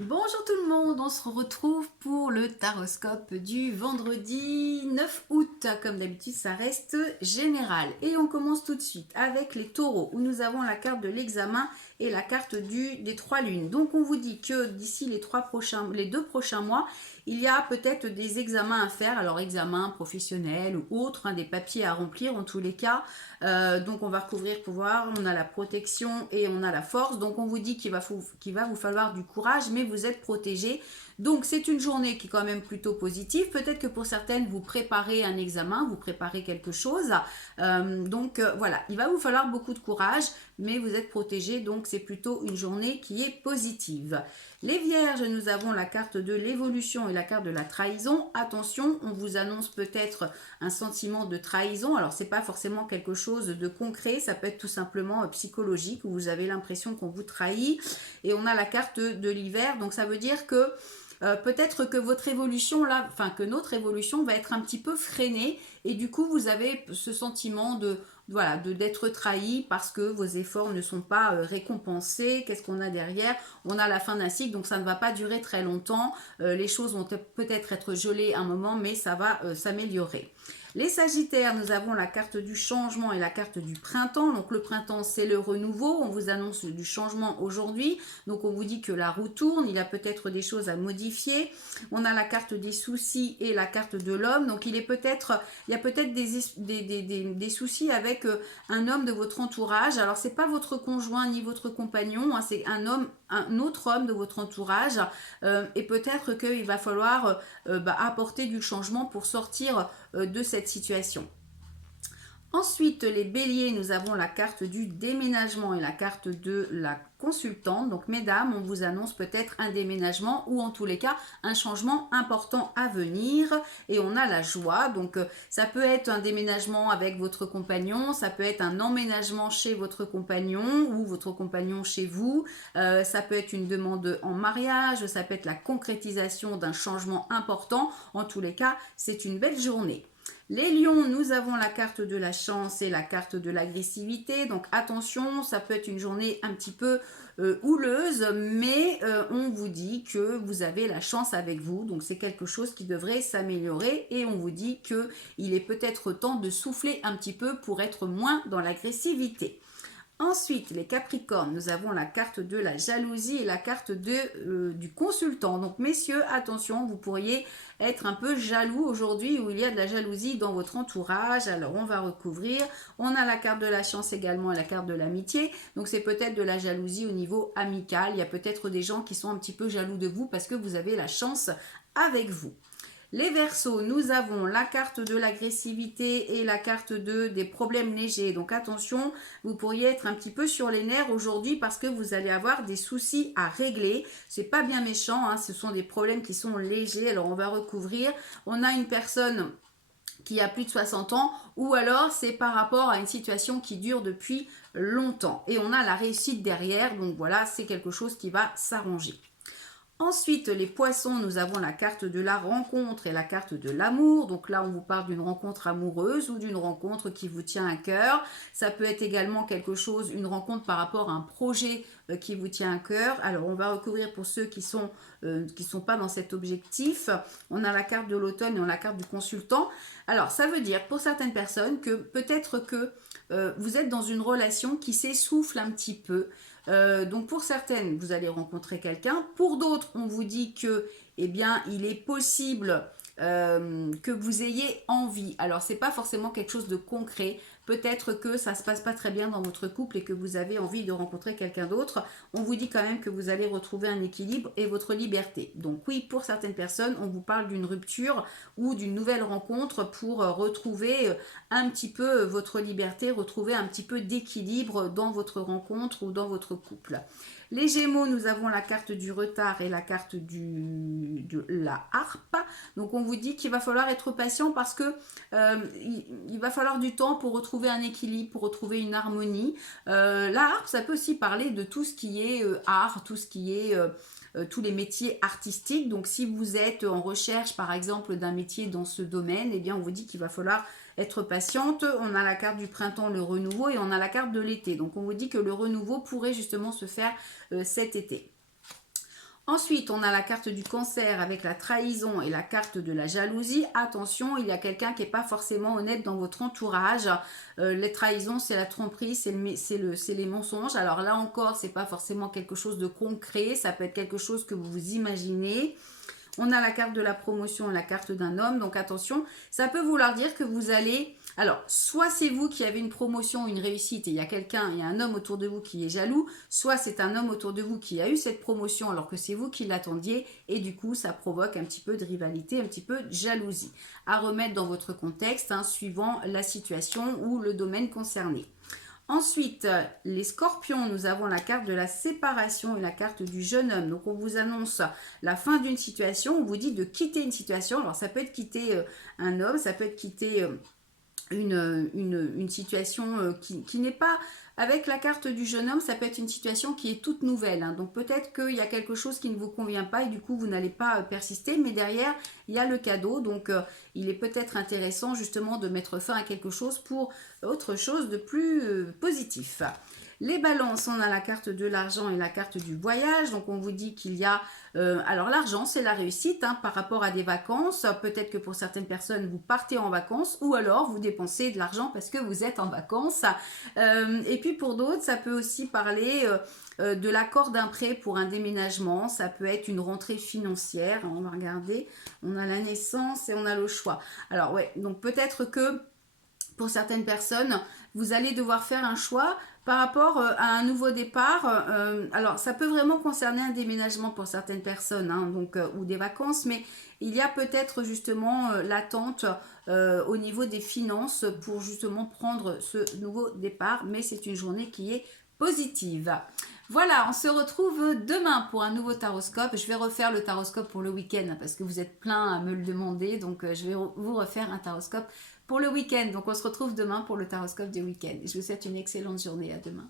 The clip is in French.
Bonjour tout le monde, on se retrouve pour le taroscope du vendredi 9 août. Comme d'habitude, ça reste général. Et on commence tout de suite avec les taureaux, où nous avons la carte de l'examen et la carte des trois lunes. Donc on vous dit que d'ici les 2 prochains mois, il y a peut-être des examens à faire, alors examens professionnels ou autres, des papiers à remplir en tous les cas. Donc on va recouvrir pouvoir, on a la protection et on a la force. Donc on vous dit qu'il va vous falloir du courage, mais vous êtes protégé. Donc c'est une journée qui est quand même plutôt positive. Peut-être que pour certaines, vous préparez un examen, vous préparez quelque chose. Voilà, il va vous falloir beaucoup de courage, mais vous êtes protégé. Donc c'est plutôt une journée qui est positive. Les vierges, nous avons la carte de l'évolution et la carte de la trahison. Attention, on vous annonce peut-être un sentiment de trahison. Alors c'est pas forcément quelque chose de concret, ça peut être tout simplement psychologique, où vous avez l'impression qu'on vous trahit. Et on a la carte de l'hiver, donc ça veut dire que peut-être que votre évolution là, enfin que notre évolution va être un petit peu freinée, et du coup vous avez ce sentiment d'être trahi parce que vos efforts ne sont pas récompensés. Qu'est-ce qu'on a derrière? On a la fin d'un cycle, donc ça ne va pas durer très longtemps. Les choses vont peut-être être gelées un moment, mais ça va s'améliorer. Les Sagittaires, nous avons la carte du changement et la carte du printemps. Donc le printemps, c'est le renouveau. On vous annonce du changement aujourd'hui. Donc on vous dit que la roue tourne. Il y a peut-être des choses à modifier. On a la carte des soucis et la carte de l'homme. Donc il y a peut-être des soucis avec un homme de votre entourage. Alors c'est pas votre conjoint ni votre compagnon, c'est un autre homme de votre entourage. Et peut-être qu'il va falloir apporter du changement pour sortir de cette situation. Ensuite, les béliers, nous avons la carte du déménagement et la carte de la consultante. Donc, mesdames, on vous annonce peut-être un déménagement ou en tous les cas un changement important à venir. Et on a la joie. Donc, ça peut être un déménagement avec votre compagnon, ça peut être un emménagement chez votre compagnon ou votre compagnon chez vous. Ça peut être une demande en mariage, ça peut être la concrétisation d'un changement important. En tous les cas, c'est une belle journée. Les lions, nous avons la carte de la chance et la carte de l'agressivité. Donc attention, ça peut être une journée un petit peu houleuse, mais on vous dit que vous avez la chance avec vous. Donc c'est quelque chose qui devrait s'améliorer, et on vous dit qu'il est peut-être temps de souffler un petit peu pour être moins dans l'agressivité. Ensuite, les Capricornes, nous avons la carte de la jalousie et la carte du consultant. Donc, messieurs, attention, vous pourriez être un peu jaloux aujourd'hui, où il y a de la jalousie dans votre entourage. Alors, on va recouvrir. On a la carte de la chance également et la carte de l'amitié. Donc, c'est peut-être de la jalousie au niveau amical. Il y a peut-être des gens qui sont un petit peu jaloux de vous parce que vous avez la chance avec vous. Les Verseaux, nous avons la carte de l'agressivité et la carte des problèmes légers. Donc attention, vous pourriez être un petit peu sur les nerfs aujourd'hui parce que vous allez avoir des soucis à régler. C'est pas bien méchant, ce sont des problèmes qui sont légers. Alors on va recouvrir. On a une personne qui a plus de 60 ans, ou alors c'est par rapport à une situation qui dure depuis longtemps. Et on a la réussite derrière, donc voilà, c'est quelque chose qui va s'arranger. Ensuite, les poissons, nous avons la carte de la rencontre et la carte de l'amour. Donc là, on vous parle d'une rencontre amoureuse ou d'une rencontre qui vous tient à cœur. Ça peut être également quelque chose, une rencontre par rapport à un projet qui vous tient à cœur. Alors, on va recouvrir pour ceux qui sont pas dans cet objectif. On a la carte de l'automne et on a la carte du consultant. Alors, ça veut dire pour certaines personnes que peut-être que vous êtes dans une relation qui s'essouffle un petit peu. Donc pour certaines, vous allez rencontrer quelqu'un. Pour d'autres, on vous dit que, eh bien, il est possible que vous ayez envie. Alors, c'est pas forcément quelque chose de concret. Peut-être que ça se passe pas très bien dans votre couple et que vous avez envie de rencontrer quelqu'un d'autre. On vous dit quand même que vous allez retrouver un équilibre et votre liberté. Donc oui, pour certaines personnes, on vous parle d'une rupture ou d'une nouvelle rencontre pour retrouver un petit peu votre liberté, retrouver un petit peu d'équilibre dans votre rencontre ou dans votre couple. Les Gémeaux, nous avons la carte du retard et la carte de la harpe. Donc on vous dit qu'il va falloir être patient parce que il va falloir du temps pour retrouver un équilibre, pour retrouver une harmonie. La harpe, ça peut aussi parler de tout ce qui est art, tout ce qui est tous les métiers artistiques. Donc si vous êtes en recherche par exemple d'un métier dans ce domaine, eh bien on vous dit qu'il va falloir être patiente. On a la carte du printemps, le renouveau, et on a la carte de l'été. Donc on vous dit que le renouveau pourrait justement se faire cet été. Ensuite, on a la carte du cancer avec la trahison et la carte de la jalousie. Attention, il y a quelqu'un qui n'est pas forcément honnête dans votre entourage. Les trahisons, c'est la tromperie, c'est les mensonges. Alors là encore, c'est pas forcément quelque chose de concret. Ça peut être quelque chose que vous vous imaginez. On a la carte de la promotion et la carte d'un homme. Donc attention, ça peut vouloir dire que vous allez... Alors, soit c'est vous qui avez une promotion, une réussite, et il y a quelqu'un, il y a un homme autour de vous qui est jaloux, soit c'est un homme autour de vous qui a eu cette promotion alors que c'est vous qui l'attendiez, et du coup, ça provoque un petit peu de rivalité, un petit peu de jalousie. À remettre dans votre contexte, suivant la situation ou le domaine concerné. Ensuite, les scorpions, nous avons la carte de la séparation et la carte du jeune homme. Donc, on vous annonce la fin d'une situation, on vous dit de quitter une situation. Alors, ça peut être quitter un homme, ça peut être quitter une situation qui n'est pas... Avec la carte du jeune homme, ça peut être une situation qui est toute nouvelle. Donc peut-être qu'il y a quelque chose qui ne vous convient pas et du coup vous n'allez pas persister. Mais derrière, il y a le cadeau. Donc il est peut-être intéressant justement de mettre fin à quelque chose pour autre chose de plus positif. Les balances, on a la carte de l'argent et la carte du voyage. Donc, on vous dit qu'il y a... alors, l'argent, c'est la réussite par rapport à des vacances. Peut-être que pour certaines personnes, vous partez en vacances ou alors vous dépensez de l'argent parce que vous êtes en vacances. Et puis, pour d'autres, ça peut aussi parler... de l'accord d'un prêt pour un déménagement, ça peut être une rentrée financière, on va regarder, on a la naissance et on a le choix. Alors ouais, donc peut-être que pour certaines personnes, vous allez devoir faire un choix par rapport à un nouveau départ. Alors, ça peut vraiment concerner un déménagement pour certaines personnes, donc, ou des vacances, mais il y a peut-être justement l'attente au niveau des finances pour justement prendre ce nouveau départ, mais c'est une journée qui est positive. Voilà, on se retrouve demain pour un nouveau taroscope. Je vais refaire le taroscope pour le week-end parce que vous êtes plein à me le demander, donc je vais vous refaire un taroscope pour le week-end. Donc on se retrouve demain pour le taroscope du week-end. Je vous souhaite une excellente journée. À demain.